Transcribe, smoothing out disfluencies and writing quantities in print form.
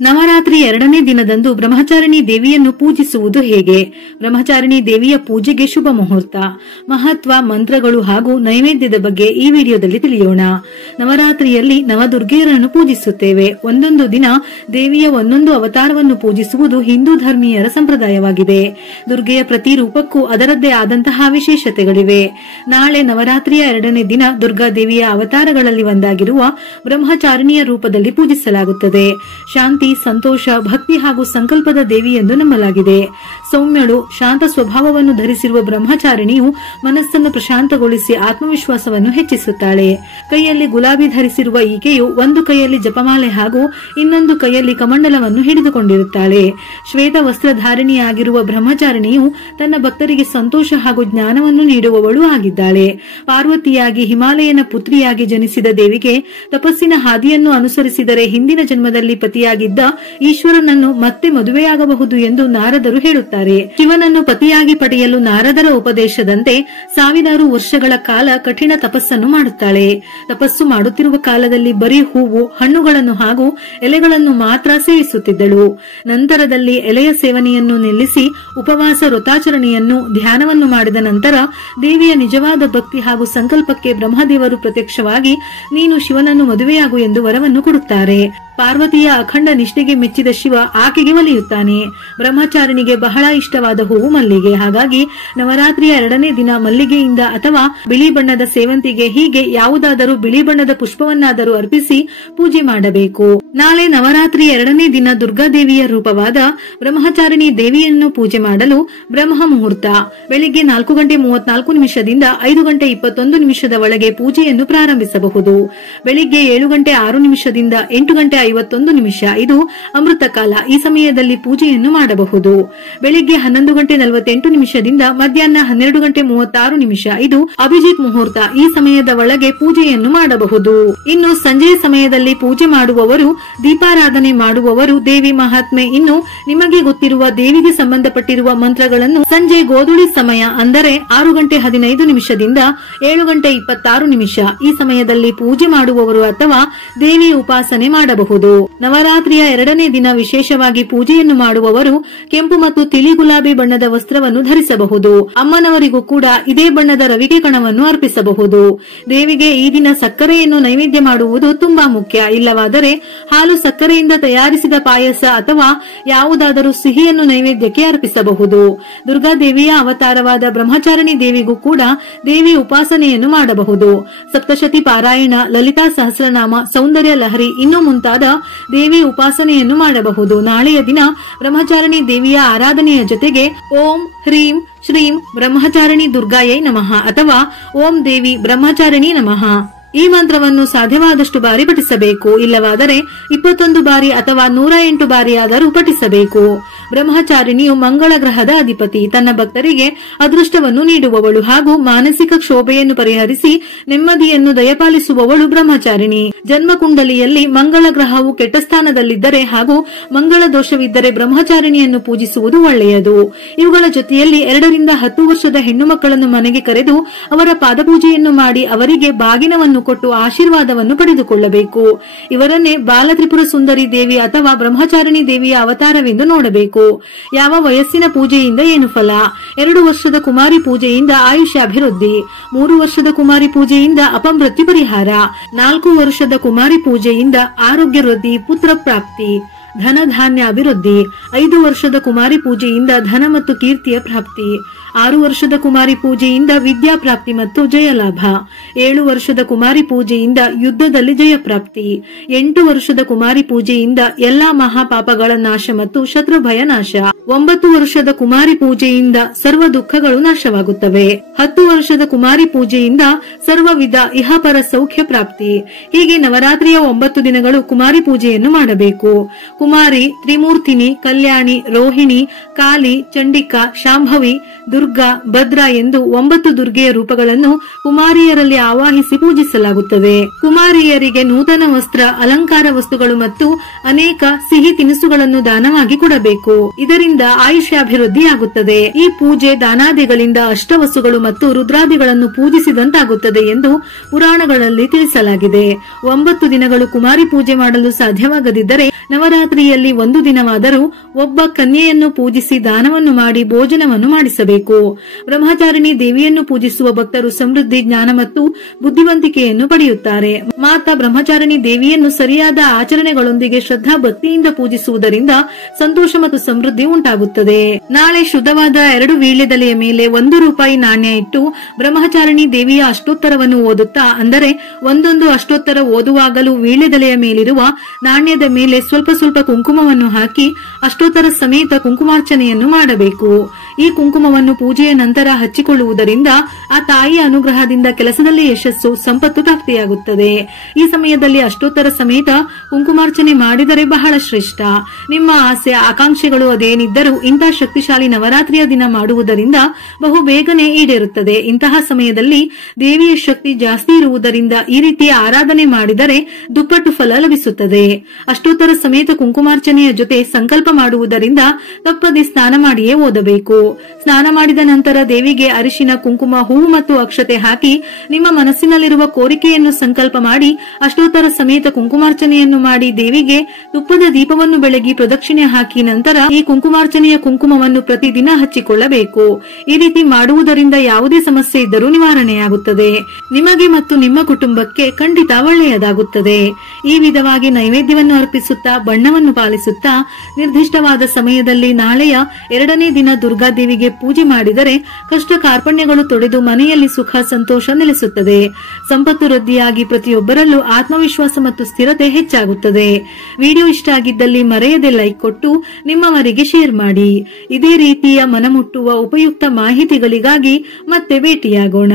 ನವರಾತ್ರಿ 2ನೇ ದಿನದಂದು ಬ್ರಹ್ಮಚಾರಿಣಿ ದೇವಿಯನ್ನು ಪೂಜಿಸುವುದು ಹೇಗೆ? ಬ್ರಹ್ಮಚಾರಿಣಿ ದೇವಿಯ ಪೂಜೆಗೆ ಶುಭ ಮುಹೂರ್ತ, ಮಹತ್ವ, ಮಂತ್ರಗಳು ಹಾಗೂ ನೈವೇದ್ಯದ ಬಗ್ಗೆ ಈ ವಿಡಿಯೋದಲ್ಲಿ ತಿಳಿಯೋಣ. ನವರಾತ್ರಿಯಲ್ಲಿ ನವದುರ್ಗೆಯರನ್ನು ಪೂಜಿಸುತ್ತೇವೆ. ಒಂದೊಂದು ದಿನ ದೇವಿಯ ಒಂದೊಂದು ಅವತಾರವನ್ನು ಪೂಜಿಸುವುದು ಹಿಂದೂ ಧರ್ಮೀಯರ ಸಂಪ್ರದಾಯವಾಗಿದೆ. ದುರ್ಗೆಯ ಪ್ರತಿ ರೂಪಕ್ಕೂ ಅದರದ್ದೇ ಆದಂತಹ ವಿಶೇಷತೆಗಳಿವೆ. ನಾಳೆ ನವರಾತ್ರಿಯ 2ನೇ ದಿನ ದುರ್ಗಾ ದೇವಿಯ ಅವತಾರಗಳಲ್ಲಿ ಒಂದಾಗಿರುವ ಬ್ರಹ್ಮಚಾರಿಣಿಯ ರೂಪದಲ್ಲಿ ಪೂಜಿಸಲಾಗುತ್ತದೆ. ಶಾಂತಿ, ಸಂತೋಷ, ಭಕ್ತಿ ಹಾಗೂ ಸಂಕಲ್ಪದ ದೇವಿ ಎಂದು ನಂಬಲಾಗಿದೆ. ಸೌಮ್ಯಳು, ಶಾಂತ ಸ್ವಭಾವವನ್ನು ಧರಿಸಿರುವ ಬ್ರಹ್ಮಚಾರಿಣಿಯು ಮನಸ್ಸನ್ನು ಪ್ರಶಾಂತಗೊಳಿಸಿ ಆತ್ಮವಿಶ್ವಾಸವನ್ನು ಹೆಚ್ಚಿಸುತ್ತಾಳೆ. ಕೈಯಲ್ಲಿ ಗುಲಾಬಿ ಧರಿಸಿರುವ ಈಕೆಯು ಒಂದು ಕೈಯಲ್ಲಿ ಜಪಮಾಲೆ ಹಾಗೂ ಇನ್ನೊಂದು ಕೈಯಲ್ಲಿ ಕಮಂಡಲವನ್ನು ಹಿಡಿದುಕೊಂಡಿರುತ್ತಾಳೆ. ಶ್ವೇತ ವಸ್ತ್ರಧಾರಿಣಿಯಾಗಿರುವ ಬ್ರಹ್ಮಚಾರಿಣಿಯು ತನ್ನ ಭಕ್ತರಿಗೆ ಸಂತೋಷ ಹಾಗೂ ಜ್ಞಾನವನ್ನು ನೀಡುವವಳು ಆಗಿದ್ದಾಳೆ. ಪಾರ್ವತಿಯಾಗಿ ಹಿಮಾಲಯನ ಪುತ್ರಿಯಾಗಿ ಜನಿಸಿದ ದೇವಿಗೆ ತಪಸ್ಸಿನ ಹಾದಿಯನ್ನು ಅನುಸರಿಸಿದರೆ ಹಿಂದಿನ ಜನ್ಮದಲ್ಲಿ ಪತಿಯಾಗಿದ್ದ ಈಶ್ವರನನ್ನು ಮತ್ತೆ ಮದುವೆಯಾಗಬಹುದು ಎಂದು ನಾರದರು ಹೇಳುತ್ತಾರೆ. ಶಿವನನ್ನು ಪತಿಯಾಗಿ ಪಡೆಯಲು ನಾರದರ ಉಪದೇಶದಂತೆ ಸಾವಿರಾರು ವರ್ಷಗಳ ಕಾಲ ಕಠಿಣ ತಪಸ್ಸನ್ನು ಮಾಡುತ್ತಾಳೆ. ತಪಸ್ಸು ಮಾಡುತ್ತಿರುವ ಕಾಲದಲ್ಲಿ ಬರೀ ಹೂವು, ಹಣ್ಣುಗಳನ್ನು ಹಾಗೂ ಎಲೆಗಳನ್ನು ಮಾತ್ರ ಸೇವಿಸುತ್ತಿದ್ದಳು. ನಂತರದಲ್ಲಿ ಎಲೆಯ ಸೇವನೆಯನ್ನು ನಿಲ್ಲಿಸಿ ಉಪವಾಸ, ವ್ರತಾಚರಣೆಯನ್ನು, ಧ್ಯಾನವನ್ನು ಮಾಡಿದ ನಂತರ ದೇವಿಯ ನಿಜವಾದ ಭಕ್ತಿ ಹಾಗೂ ಸಂಕಲ್ಪಕ್ಕೆ ಬ್ರಹ್ಮದೇವರು ಪ್ರತ್ಯಕ್ಷವಾಗಿ ನೀನು ಶಿವನನ್ನು ಮದುವೆಯಾಗು ಎಂದು ವರವನ್ನು ಕೊಡುತ್ತಾರೆ. ಪಾರ್ವತಿಯ ಅಖಂಡ ನಿಷ್ಠೆಗೆ ಮೆಚ್ಚಿದ ಶಿವ ಆಕೆಗೆ ಒಲಿಯುತ್ತಾನೆ. ಬ್ರಹ್ಮಚಾರಿಣಿಗೆ ಬಹಳ ಇಷ್ಟವಾದ ಹೂವು ಮಲ್ಲಿಗೆ. ಹಾಗಾಗಿ ನವರಾತ್ರಿಯ 2ನೇ ದಿನ ಮಲ್ಲಿಗೆಯಿಂದ ಅಥವಾ ಬಿಳಿ ಬಣ್ಣದ ಸೇವಂತಿಗೆ, ಹೀಗೆ ಯಾವುದಾದರೂ ಬಿಳಿ ಬಣ್ಣದ ಪುಷ್ಪವನ್ನಾದರೂ ಅರ್ಪಿಸಿ ಪೂಜೆ ಮಾಡಬೇಕು. ನಾಳೆ ನವರಾತ್ರಿ 2ನೇ ದಿನ ದುರ್ಗಾದೇವಿಯ ರೂಪವಾದ ಬ್ರಹ್ಮಚಾರಿಣಿ ದೇವಿಯನ್ನು ಪೂಜೆ ಮಾಡಲು ಬ್ರಹ್ಮ ಮುಹೂರ್ತ ಬೆಳಿಗ್ಗೆ 4:34 5:21 ಒಳಗೆ ಪೂಜೆಯನ್ನು ಪ್ರಾರಂಭಿಸಬಹುದು. ಬೆಳಿಗ್ಗೆ 7:06 8:51 ಇದು ಅಮೃತ ಕಾಲ. ಈ ಸಮಯದಲ್ಲಿ ಪೂಜೆಯನ್ನು ಮಾಡಬಹುದು. ಬೆಳಿಗ್ಗೆ 11:48 ಮಧ್ಯಾಹ್ನ 12:36 ಇದು ಅಭಿಜಿತ್ ಮುಹೂರ್ತ. ಈ ಸಮಯದ ಒಳಗೆ ಪೂಜೆಯನ್ನು ಮಾಡಬಹುದು. ಇನ್ನು ಸಂಜೆಯ ಸಮಯದಲ್ಲಿ ಪೂಜೆ ಮಾಡುವವರು, ದೀಪಾರಾಧನೆ ಮಾಡುವವರು ದೇವಿ ಮಹಾತ್ಮೆ, ಇನ್ನು ನಿಮಗೆ ಗೊತ್ತಿರುವ ದೇವಿಗೆ ಸಂಬಂಧಪಟ್ಟಿರುವ ಮಂತ್ರಗಳನ್ನು ಸಂಜೆ ಗೋಧೂಳಿ ಸಮಯ ಅಂದರೆ 6:15 7:26 ಈ ಸಮಯದಲ್ಲಿ ಪೂಜೆ ಮಾಡುವವರು ಅಥವಾ ದೇವಿ ಉಪಾಸನೆ ಮಾಡಬಹುದು. ನವರಾತ್ರಿಯ 2ನೇ ದಿನ ವಿಶೇಷವಾಗಿ ಪೂಜೆಯನ್ನು ಮಾಡುವವರು ಕೆಂಪು ಮತ್ತು ತಿಳಿ ಗುಲಾಬಿ ಬಣ್ಣದ ವಸ್ತ್ರವನ್ನು ಧರಿಸಬಹುದು. ಅಮ್ಮನವರಿಗೂ ಕೂಡ ಇದೇ ಬಣ್ಣದ ರವಿಕೆ ಕಣವನ್ನು ಅರ್ಪಿಸಬಹುದು. ದೇವಿಗೆ ಈ ದಿನ ಸಕ್ಕರೆಯನ್ನು ನೈವೇದ್ಯ ಮಾಡುವುದು ತುಂಬಾ ಮುಖ್ಯ. ಇಲ್ಲವಾದರೆ ಹಾಲು ಸಕ್ಕರೆಯಿಂದ ತಯಾರಿಸಿದ ಪಾಯಸ ಅಥವಾ ಯಾವುದಾದರೂ ಸಿಹಿಯನ್ನು ನೈವೇದ್ಯಕ್ಕೆ ಅರ್ಪಿಸಬಹುದು. ದುರ್ಗಾದೇವಿಯ ಅವತಾರವಾದ ಬ್ರಹ್ಮಚಾರಿಣಿ ದೇವಿಗೂ ಕೂಡ ದೇವಿ ಉಪಾಸನೆಯನ್ನು ಮಾಡಬಹುದು. ಸಪ್ತಶತಿ ಪಾರಾಯಣ, ಲಲಿತಾ ಸಹಸ್ರನಾಮ, ಸೌಂದರ್ಯ ಲಹರಿ ಇನ್ನೂ ಮುಂತಾದ ದೇವಿ ಉಪಾಸನೆಯನ್ನು ಮಾಡಬಹುದು. ನಾಳೆಯ ದಿನ ಬ್ರಹ್ಮಚಾರಿಣಿ ದೇವಿಯ ಆರಾಧನೆಯ ಜೊತೆಗೆ ಓಂ ಹ್ರೀಂ ಶ್ರೀಂ ಬ್ರಹ್ಮಚಾರಿಣಿ ದುರ್ಗಾಯೈ ನಮಃ ಅಥವಾ ಓಂ ದೇವಿ ಬ್ರಹ್ಮಚಾರಿಣಿ ನಮಃ ಈ ಮಂತ್ರವನ್ನು ಸಾಧ್ಯವಾದಷ್ಟು ಬಾರಿ ಪಠಿಸಬೇಕು. ಇಲ್ಲವಾದರೆ 21 ಬಾರಿ ಅಥವಾ 108 ಬಾರಿಯಾದರೂ ಪಠಿಸಬೇಕು. ಬ್ರಹ್ಮಚಾರಿಣಿಯು ಮಂಗಳ ಗ್ರಹದ ಅಧಿಪತಿ. ತನ್ನ ಭಕ್ತರಿಗೆ ಅದೃಷ್ಟವನ್ನು ನೀಡುವವಳು ಹಾಗೂ ಮಾನಸಿಕ ಕ್ಷೋಭೆಯನ್ನು ಪರಿಹರಿಸಿ ನೆಮ್ಮದಿಯನ್ನು ದಯಪಾಲಿಸುವವಳು ಬ್ರಹ್ಮಚಾರಿಣಿ. ಜನ್ಮಕುಂಡಲಿಯಲ್ಲಿ ಮಂಗಳ ಗ್ರಹವು ಕೆಟ್ಟ ಸ್ಥಾನದಲ್ಲಿದ್ದರೆ ಹಾಗೂ ಮಂಗಳ ದೋಷವಿದ್ದರೆ ಬ್ರಹ್ಮಚಾರಿಣಿಯನ್ನು ಪೂಜಿಸುವುದು ಒಳ್ಳೆಯದು. ಇವುಗಳ ಜೊತೆಯಲ್ಲಿ 2 ರಿಂದ 10 ವರ್ಷದ ಹೆಣ್ಣು ಮಕ್ಕಳನ್ನು ಮನೆಗೆ ಕರೆದು ಅವರ ಪಾದಪೂಜೆಯನ್ನು ಮಾಡಿ ಅವರಿಗೆ ಬಾಗಿನವನ್ನು ಕೊಟ್ಟು ಆಶೀರ್ವಾದವನ್ನು ಪಡೆದುಕೊಳ್ಳಬೇಕು. ಇವರನ್ನೇ ಬಾಲತ್ರಿಪುರ ಸುಂದರಿ ದೇವಿ ಅಥವಾ ಬ್ರಹ್ಮಚಾರಿಣಿ ದೇವಿಯ ಅವತಾರವೆಂದು ನೋಡಬೇಕು. ಯಾವ ವಯಸ್ಸಿನ ಪೂಜೆಯಿಂದ ಏನು ಫಲ? 2 ವರ್ಷದ ಕುಮಾರಿ ಪೂಜೆಯಿಂದ ಆಯುಷ್ಯಾಭಿವೃದ್ಧಿ, 3 ವರ್ಷದ ಕುಮಾರಿ ಪೂಜೆಯಿಂದ ಅಪಮೃತ್ಯು ಪರಿಹಾರ, 4 ವರ್ಷದ ಕುಮಾರಿ ಪೂಜೆಯಿಂದ ಆರೋಗ್ಯ ವೃದ್ಧಿ, ಪುತ್ರ ಪ್ರಾಪ್ತಿ, ಧನ ಧಾನ್ಯ ಅಭಿವೃದ್ಧಿ, 5 ವರ್ಷದ ಕುಮಾರಿ ಪೂಜೆಯಿಂದ ಧನ ಮತ್ತು ಕೀರ್ತಿಯ ಪ್ರಾಪ್ತಿ, 6 ವರ್ಷದ ಕುಮಾರಿ ಪೂಜೆಯಿಂದ ವಿದ್ಯಾ ಪ್ರಾಪ್ತಿ ಮತ್ತು ಜಯಲಾಭ, 7 ವರ್ಷದ ಕುಮಾರಿ ಪೂಜೆಯಿಂದ ಯುದ್ಧದಲ್ಲಿ ಜಯಪ್ರಾಪ್ತಿ, 8 ವರ್ಷದ ಕುಮಾರಿ ಪೂಜೆಯಿಂದ ಎಲ್ಲಾ ಮಹಾಪಾಪಗಳ ನಾಶ ಮತ್ತು ಶತ್ರು ಭಯ ನಾಶ, 9 ವರ್ಷದ ಕುಮಾರಿ ಪೂಜೆಯಿಂದ ಸರ್ವ ದುಃಖಗಳು ನಾಶವಾಗುತ್ತವೆ, 10 ವರ್ಷದ ಕುಮಾರಿ ಪೂಜೆಯಿಂದ ಸರ್ವವಿಧ ಇಹಪರ ಸೌಖ್ಯ ಪ್ರಾಪ್ತಿ. ಹೀಗೆ ನವರಾತ್ರಿಯ 9 ದಿನಗಳು ಕುಮಾರಿ ಪೂಜೆಯನ್ನು ಮಾಡಬೇಕು. ಕುಮಾರಿ, ತ್ರಿಮೂರ್ತಿನಿ, ಕಲ್ಯಾಣಿ, ರೋಹಿಣಿ, ಕಾಲಿ, ಚಂಡಿಕಾ, ಶಾಂಭವಿ, ದುರ್ಗಾ, ಭದ್ರಾ ಎಂದು 9 ದುರ್ಗೆಯ ರೂಪಗಳನ್ನು ಕುಮಾರಿಯರಲ್ಲಿ ಆವಾಹಿಸಿ ಪೂಜಿಸಲಾಗುತ್ತದೆ. ಕುಮಾರಿಯರಿಗೆ ನೂತನ ವಸ್ತ್ರ, ಅಲಂಕಾರ ವಸ್ತುಗಳು ಮತ್ತು ಅನೇಕ ಸಿಹಿ ತಿನಿಸುಗಳನ್ನು ದಾನವಾಗಿ ಕೊಡಬೇಕು. ಇದರಿಂದ ಆಯುಷ್ಯಾಭಿವೃದ್ಧಿಯಾಗುತ್ತದೆ. ಈ ಪೂಜೆ ದಾನಾದಿಗಳಿಂದ ಅಷ್ಟವಸುಗಳು ಮತ್ತು ರುದ್ರಾದಿಗಳನ್ನು ಪೂಜಿಸಿದಂತಾಗುತ್ತದೆ ಎಂದು ಪುರಾಣಗಳಲ್ಲಿ ತಿಳಿಸಲಾಗಿದೆ. 9 ದಿನಗಳು ಕುಮಾರಿ ಪೂಜೆ ಮಾಡಲು ಸಾಧ್ಯವಾಗದಿದ್ದರೆ ನವರಾತ್ರಿ ನವರಾತ್ರಿಯಲ್ಲಿ ಒಂದು ದಿನವಾದರೂ ಒಬ್ಬ ಕನ್ಯೆಯನ್ನು ಪೂಜಿಸಿ ದಾನವನ್ನು ಮಾಡಿ ಭೋಜನವನ್ನು ಮಾಡಿಸಬೇಕು. ಬ್ರಹ್ಮಚಾರಿಣಿ ದೇವಿಯನ್ನು ಪೂಜಿಸುವ ಭಕ್ತರು ಸಮೃದ್ಧಿ, ಜ್ಞಾನ ಮತ್ತು ಬುದ್ಧಿವಂತಿಕೆಯನ್ನು ಪಡೆಯುತ್ತಾರೆ. ಮಾತಾ ಬ್ರಹ್ಮಚಾರಿಣಿ ದೇವಿಯನ್ನು ಸರಿಯಾದ ಆಚರಣೆಗಳೊಂದಿಗೆ ಶ್ರದ್ಧಾ ಭಕ್ತಿಯಿಂದ ಪೂಜಿಸುವುದರಿಂದ ಸಂತೋಷ ಮತ್ತು ಸಮೃದ್ಧಿ ಉಂಟಾಗುತ್ತದೆ. ನಾಳೆ ಶುದ್ಧವಾದ 2 ವೀಳ್ಯದೆಲೆಯ ಮೇಲೆ ₹1 ನಾಣ್ಯ ಇಟ್ಟು ಬ್ರಹ್ಮಚಾರಿಣಿ ದೇವಿಯ ಅಷ್ಟೋತ್ತರವನ್ನು ಓದುತ್ತಾ, ಅಂದರೆ ಒಂದೊಂದು ಅಷ್ಟೋತ್ತರ ಓದುವಾಗಲೂ ವೀಳ್ಯದೆಲೆಯ ಮೇಲಿರುವ ನಾಣ್ಯದ ಮೇಲೆ ಸ್ವಲ್ಪ ಸ್ವಲ್ಪ ಕುಂಕುಮವನ್ನು ಹಾಕಿ ಅಷ್ಟೋತ್ತರ ಸಮೇತ ಕುಂಕುಮಾರ್ಚನೆಯನ್ನು ಮಾಡಬೇಕು. ಈ ಕುಂಕುಮವನ್ನು ಪೂಜೆಯ ನಂತರ ಹಚ್ಚಿಕೊಳ್ಳುವುದರಿಂದ ಆ ತಾಯಿಯ ಅನುಗ್ರಹದಿಂದ ಕೆಲಸದಲ್ಲಿ ಯಶಸ್ಸು, ಸಂಪತ್ತು ಪ್ರಾಪ್ತಿಯಾಗುತ್ತದೆ. ಈ ಸಮಯದಲ್ಲಿ ಅಷ್ಟೋತ್ತರ ಸಮೇತ ಕುಂಕುಮಾರ್ಚನೆ ಮಾಡಿದರೆ ಬಹಳ ಶ್ರೇಷ್ಠ. ನಿಮ್ಮ ಆಸೆ ಆಕಾಂಕ್ಷೆಗಳು ಅದೇನಿದ್ದರೂ ಇಂತಹ ಶಕ್ತಿಶಾಲಿ ನವರಾತ್ರಿಯ ದಿನ ಮಾಡುವುದರಿಂದ ಬಹು ಬೇಗನೆ ಈಡೇರುತ್ತದೆ. ಇಂತಹ ಸಮಯದಲ್ಲಿ ದೇವಿಯ ಶಕ್ತಿ ಜಾಸ್ತಿ ಇರುವುದರಿಂದ ಈ ರೀತಿಯ ಆರಾಧನೆ ಮಾಡಿದರೆ ದುಪ್ಪಟ್ಟು ಫಲ ಲಭಿಸುತ್ತದೆ. ಅಷ್ಟೋತ್ತರ ಸಮೇತ ಕುಂಕುಮಾರ್ಚನೆಯ ಜೊತೆ ಸಂಕಲ್ಪ ಮಾಡುವುದರಿಂದ ತಪ್ಪದೆ ಸ್ನಾನ ಮಾಡಿಯೇ ಓದಬೇಕು. ಸ್ನಾನ ಮಾಡಿದ ನಂತರ ದೇವಿಗೆ ಅರಿಶಿನ, ಕುಂಕುಮ, ಹೂವು ಮತ್ತು ಅಕ್ಷತೆ ಹಾಕಿ ನಿಮ್ಮ ಮನಸ್ಸಿನಲ್ಲಿರುವ ಕೋರಿಕೆಯನ್ನು ಸಂಕಲ್ಪ ಮಾಡಿ ಅಷ್ಟೋತ್ತರ ಸಮೇತ ಕುಂಕುಮಾರ್ಚನೆಯನ್ನು ಮಾಡಿ ದೇವಿಗೆ ತುಪ್ಪದ ದೀಪವನ್ನು ಬೆಳಗಿ ಪ್ರದಕ್ಷಿಣೆ ಹಾಕಿ ನಂತರ ಈ ಕುಂಕುಮಾರ್ಚನೆಯ ಕುಂಕುಮವನ್ನು ಪ್ರತಿದಿನ ಹಚ್ಚಿಕೊಳ್ಳಬೇಕು. ಈ ರೀತಿ ಮಾಡುವುದರಿಂದ ಯಾವುದೇ ಸಮಸ್ಯೆ ಇದ್ದರೂ ನಿವಾರಣೆಯಾಗುತ್ತದೆ. ನಿಮಗೆ ಮತ್ತು ನಿಮ್ಮ ಕುಟುಂಬಕ್ಕೆ ಖಂಡಿತ ಒಳ್ಳೆಯದಾಗುತ್ತದೆ. ಈ ವಿಧವಾಗಿ ನೈವೇದ್ಯವನ್ನು ಅರ್ಪಿಸುತ್ತಾ, ಬಣ್ಣವನ್ನು ಪಾಲಿಸುತ್ತಾ ನಿರ್ದಿಷ್ಟವಾದ ಸಮಯದಲ್ಲಿ ನಾಳೆಯ 2ನೇ ದಿನ ದುರ್ಗಾದೇವಿಗೆ ಪೂಜೆ ಮಾಡಿದರೆ ಕಷ್ಟ ಕಾರ್ಪಣ್ಯಗಳು ತೊಡೆದು ಮನೆಯಲ್ಲಿ ಸುಖ ಸಂತೋಷ ನೆಲೆಸುತ್ತದೆ. ಸಂಪತ್ತು ವೃದ್ಧಿಯಾಗಿ ಪ್ರತಿಯೊಬ್ಬರಲ್ಲೂ ಆತ್ಮವಿಶ್ವಾಸ ಮತ್ತು ಸ್ಥಿರತೆ ಹೆಚ್ಚಾಗುತ್ತದೆ. ವಿಡಿಯೋ ಇಷ್ಟ ಆಗಿದ್ದಲ್ಲಿ ಮರೆಯದೆ ಲೈಕ್ ಕೊಟ್ಟು ನಿಮ್ಮವರಿಗೆ ಶೇರ್ ಮಾಡಿ. ಇದೇ ರೀತಿಯ ಮನಮುಟ್ಟುವ ಉಪಯುಕ್ತ ಮಾಹಿತಿಗಳಿಗಾಗಿ ಮತ್ತೆ ಭೇಟಿಯಾಗೋಣ.